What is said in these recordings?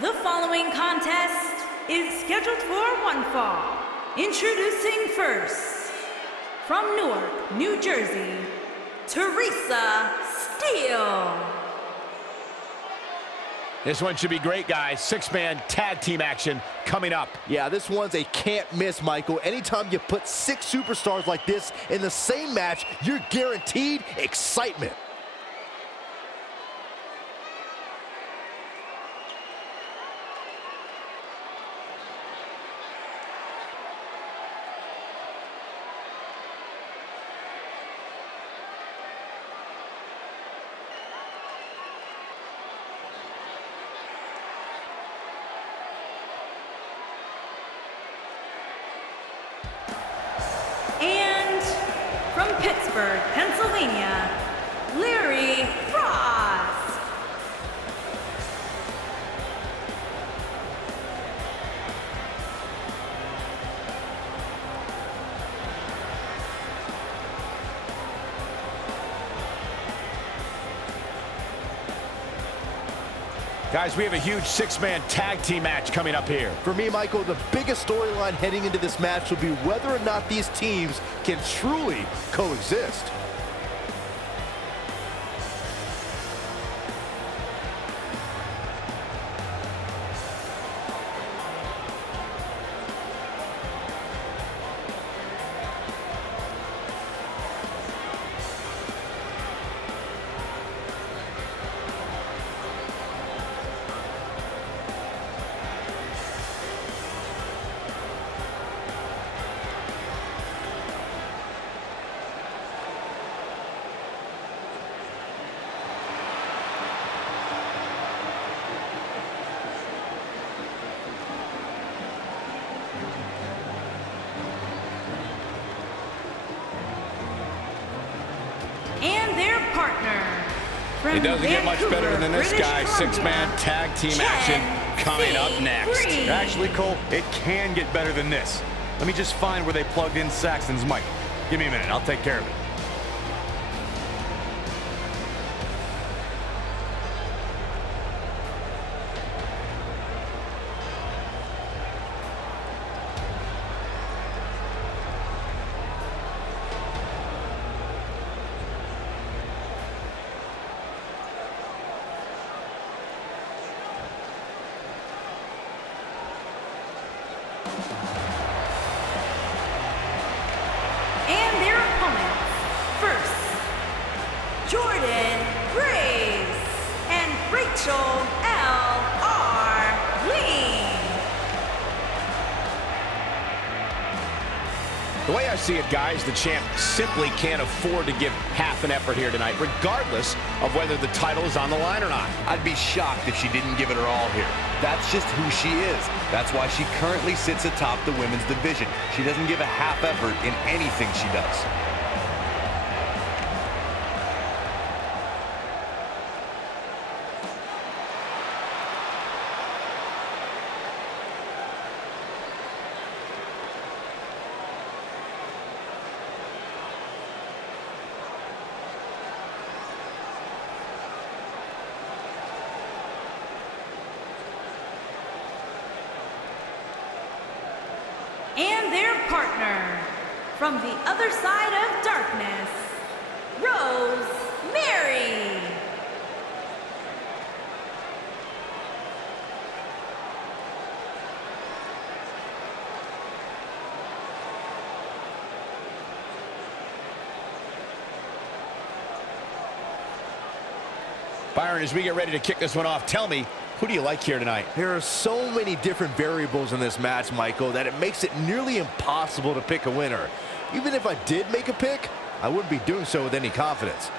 The following contest is scheduled for one fall. Introducing first, from Newark, New Jersey, Teresa Steele. This one should be great, guys. Six-man tag team action coming up. Yeah, this one's a can't miss, Michael. Anytime you put 6 superstars like this in the same match, you're guaranteed excitement. And from Pittsburgh, Pennsylvania, Larry Frost. Guys, we have a huge six-man tag team match coming up here. For me, Michael, the biggest storyline heading into this match will be whether or not these teams can truly coexist. And their partner, from It doesn't get much better than this, British guys. Columbia, Six-man tag team action coming up next. Green. Actually, Cole, it can get better than this. Let me just find where they plugged in Saxton's mic. Give me a minute, I'll take care of it. And their opponents, first, Jordynne and Rachael Ellering. The way I see it, guys, the champ simply can't afford to give half an effort here tonight, regardless of whether the title is on the line or not. I'd be shocked if she didn't give it her all here. That's just who she is. That's why she currently sits atop the women's division. She doesn't give a half effort in anything she does. And their partner, from the other side of darkness, Rosemary. Byron, as we get ready to kick this one off, tell me, who do you like here tonight? There are so many different variables in this match, Michael, that it makes it nearly impossible to pick a winner. Even if I did make a pick, I wouldn't be doing so with any confidence.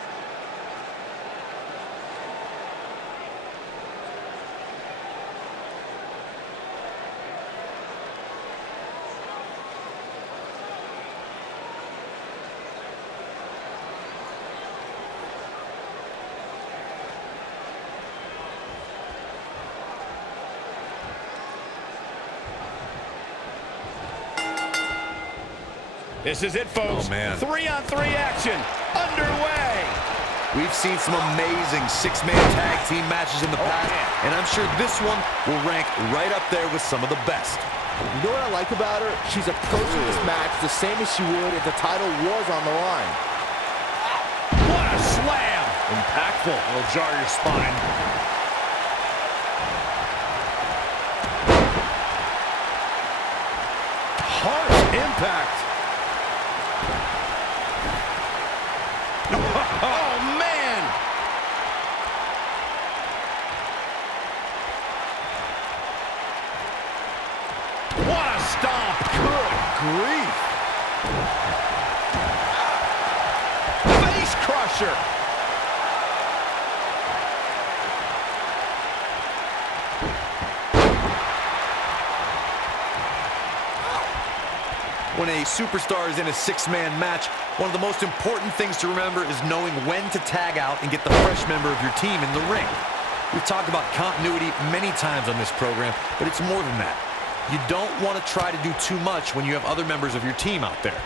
This is it, folks. Oh, man. 3-on-3 action underway. We've seen some amazing six-man tag team matches in the past, and I'm sure this one will rank right up there with some of the best. You know what I like about her? She's approaching this match the same as she would if the title was on the line. What a slam! Impactful. It'll jar your spine. Harsh impact. Oh, man! What a stomp! Good grief. Face crusher! When a superstar is in a six-man match, one of the most important things to remember is knowing when to tag out and get the fresh member of your team in the ring. We've talked about continuity many times on this program, but it's more than that. You don't want to try to do too much when you have other members of your team out there.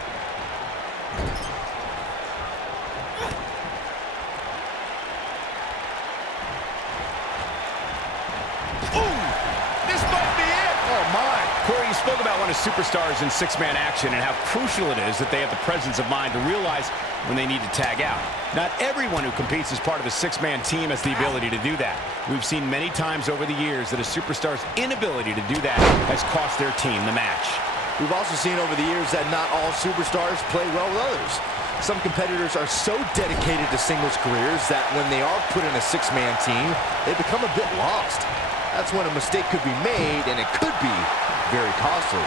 Corey, you spoke about when a superstar is in six-man action and how crucial it is that they have the presence of mind to realize when they need to tag out. Not everyone who competes as part of a six-man team has the ability to do that. We've seen many times over the years that a superstar's inability to do that has cost their team the match. We've also seen over the years that not all superstars play well with others. Some competitors are so dedicated to singles careers that when they are put in a six-man team, they become a bit lost. That's when a mistake could be made, and it could be very costly.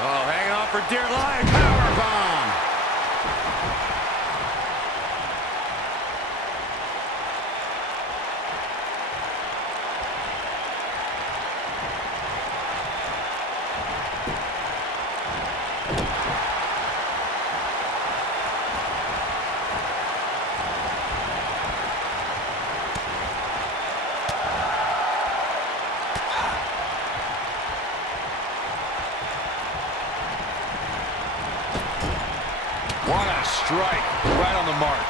Oh, hanging on for dear life. Powerbomb. What a strike, right on the mark.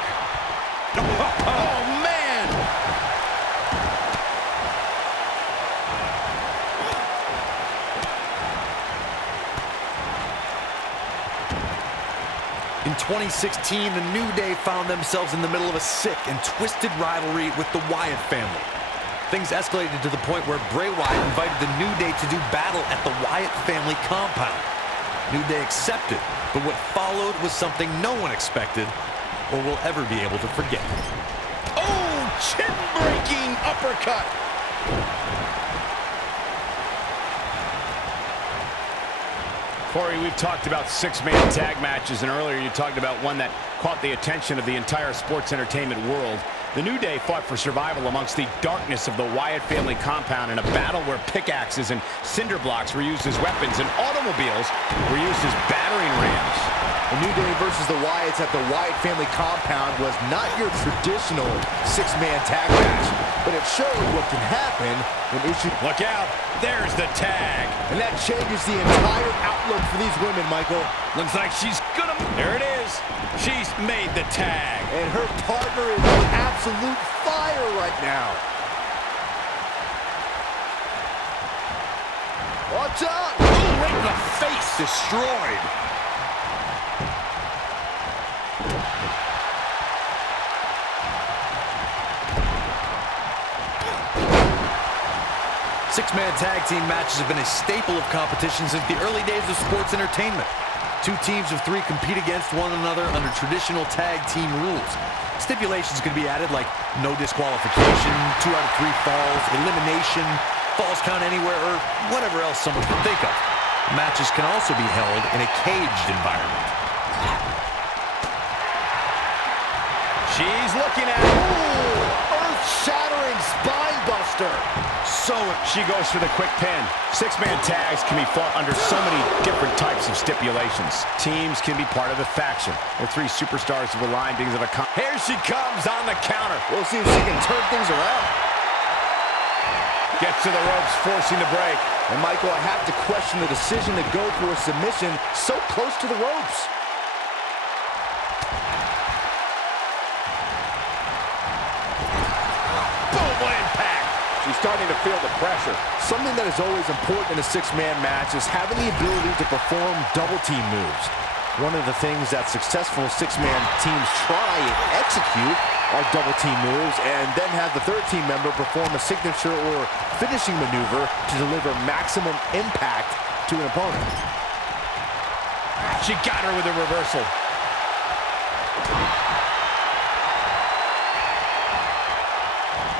Oh, man! In 2016, the New Day found themselves in the middle of a sick and twisted rivalry with the Wyatt family. Things escalated to the point where Bray Wyatt invited the New Day to do battle at the Wyatt family compound. New Day accepted, but what followed was something no one expected or will ever be able to forget. Oh, chin-breaking uppercut! Corey, we've talked about six-man tag matches, and earlier you talked about one that caught the attention of the entire sports entertainment world. The New Day fought for survival amongst the darkness of the Wyatt family compound in a battle where pickaxes and cinder blocks were used as weapons and automobiles were used as battering rams. The New Day versus the Wyatts at the Wyatt family compound was not your traditional six-man tag match, but it showed what can happen when issued. Look out, there's the tag. And that changes the entire outlook for these women, Michael. Looks like she's gonna, there it is. She's made the tag. And her partner is on absolute fire right now. Watch out! Ooh, right in the face. Destroyed. Six-man tag team matches have been a staple of competition since the early days of sports entertainment. Two teams of three compete against one another under traditional tag team rules. Stipulations can be added like no disqualification, 2 out of 3 falls, elimination, falls count anywhere, or whatever else someone can think of. Matches can also be held in a caged environment. She's looking at it. Earth-shattering spine buster. So she goes for the quick pin. Six-man tags can be fought under so many different types of stipulations. Teams can be part of a faction, or 3 superstars who align because of a Here she comes on the counter. We'll see if she can turn things around. Gets to the ropes, forcing the break. And Michael, I have to question the decision to go for a submission so close to the ropes. Boom, what impact. She's starting to feel the pressure. Something that is always important in a six-man match is having the ability to perform double team moves. One of the things that successful six-man teams try and execute are double team moves, and then have the third team member perform a signature or finishing maneuver to deliver maximum impact to an opponent. She got her with a reversal.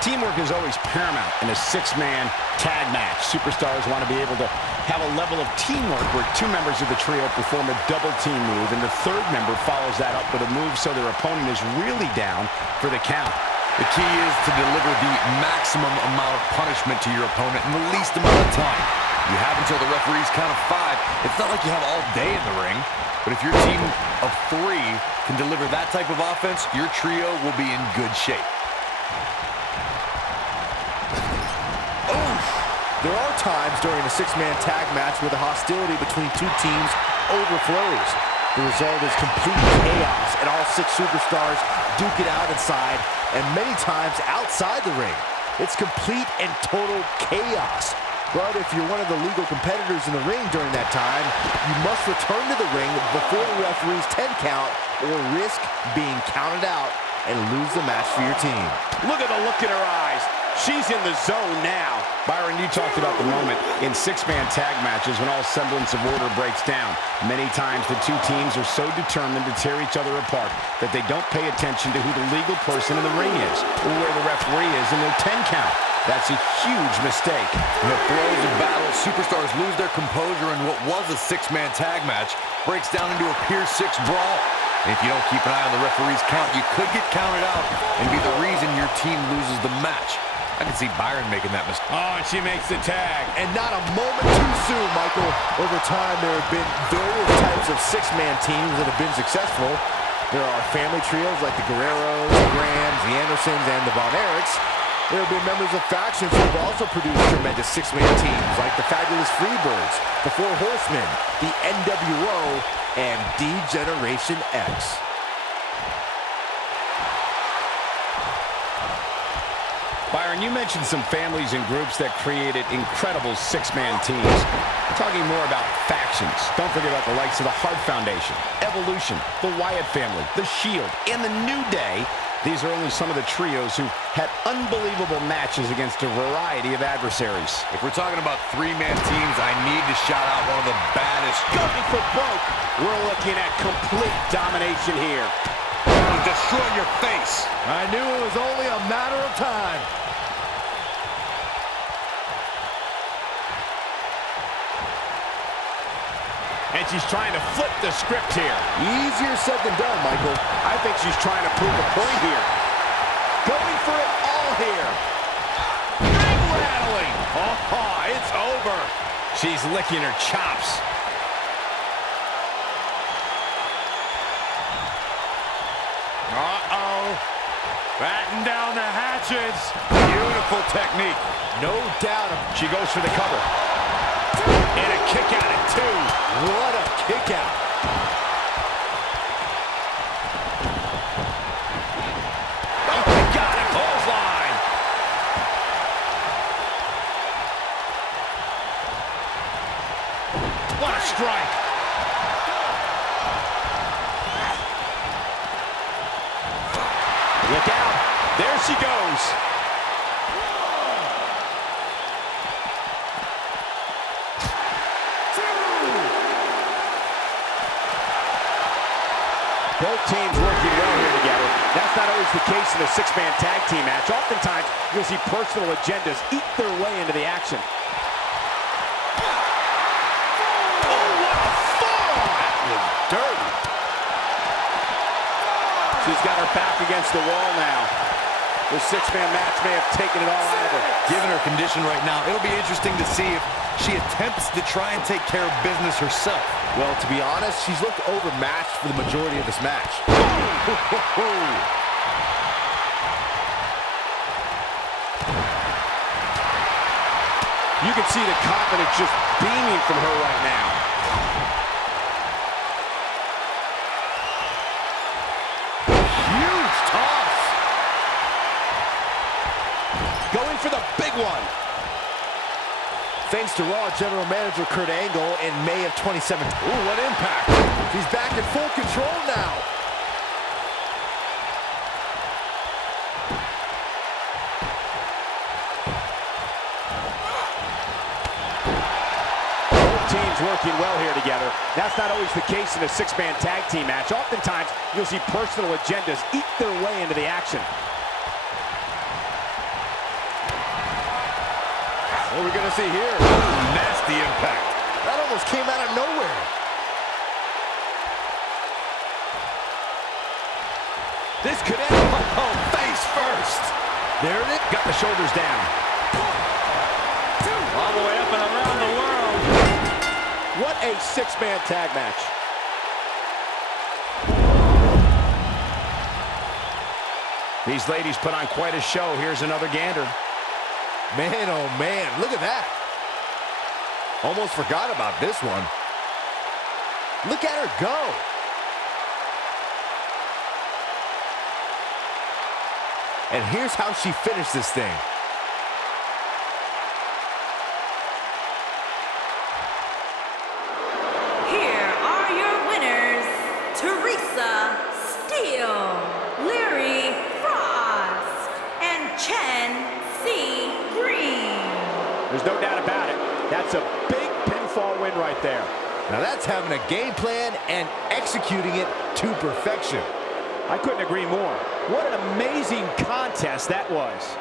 Teamwork is always paramount in a six-man tag match. Superstars want to be able to have a level of teamwork where two members of the trio perform a double team move, and the third member follows that up with a move so their opponent is really down for the count. The key is to deliver the maximum amount of punishment to your opponent in the least amount of time. You have until the referee's count of 5. It's not like you have all day in the ring, but if your team of 3 can deliver that type of offense, your trio will be in good shape. There are times during a six-man tag match where the hostility between two teams overflows. The result is complete chaos, and all 6 superstars duke it out inside, and many times outside the ring. It's complete and total chaos. But if you're one of the legal competitors in the ring during that time, you must return to the ring before the referee's 10 count or risk being counted out and lose the match for your team. Look at the look in her eyes. She's in the zone now. Byron, you talked about the moment in six-man tag matches when all semblance of order breaks down. Many times the two teams are so determined to tear each other apart that they don't pay attention to who the legal person in the ring is or where the referee is in their 10 count. That's a huge mistake. In the throes of battle, superstars lose their composure, and what was a six-man tag match breaks down into a Pier 6 brawl. And if you don't keep an eye on the referee's count, you could get counted out and be the reason your team loses the match. I can see Byron making that mistake. Oh, and she makes the tag. And not a moment too soon, Michael. Over time, there have been various types of six-man teams that have been successful. There are family trios like the Guerreros, the Grahams, the Andersons, and the Von Erichs. There have been members of factions who have also produced tremendous six-man teams like the Fabulous Freebirds, the Four Horsemen, the NWO, and D-Generation X. Byron, you mentioned some families and groups that created incredible six-man teams. I'm talking more about factions. Don't forget about the likes of the Hart Foundation, Evolution, the Wyatt family, the Shield, and the New Day. These are only some of the trios who had unbelievable matches against a variety of adversaries. If we're talking about three-man teams, I need to shout out one of the baddest. Going for broke. We're looking at complete domination here. Destroy your face. I knew it was only a matter of time. And she's trying to flip the script here. Easier said than done, Michael. I think she's trying to prove a point here. Going for it all here. Ring rattling. Oh, it's over. She's licking her chops. Uh-oh. Batten down the hatches. Beautiful technique. No doubt. She goes for the cover. And a kick out at 2. What a kick out. Oh, my God, a clothesline. What a strike. Look out. There she goes. Both teams working well here together. That's not always the case in a six-man tag team match. Oftentimes, you'll see personal agendas eat their way into the action. Oh, what a forearm! That was dirty. She's got her back against the wall now. The six-man match may have taken it all out of her. Given her condition right now, it'll be interesting to see if she attempts to try and take care of business herself. Well, to be honest, she's looked overmatched for the majority of this match. You can see the confidence just beaming from her right now. Huge toss. Going for the big one. Thanks to Raw General Manager Kurt Angle in May of 2017. Ooh, what impact. He's back in full control now. Teams working well here together. That's not always the case in a six-man tag team match. Oftentimes, you'll see personal agendas eat their way into the action. What are we gonna see here? Ooh, nasty impact. That almost came out of nowhere. This could end. Oh, face first. There it is. Got the shoulders down. All the way up and around the world. What a six-man tag match. These ladies put on quite a show. Here's another gander. Man, oh man, look at that. Almost forgot about this one. Look at her go. And here's how she finished this thing. Here are your winners, Teresa Steele, Larry Frost, and Chen C. Green. There's no doubt about it. That's a big pinfall win right there. Now that's having a game plan and executing it to perfection. I couldn't agree more. What an amazing contest that was.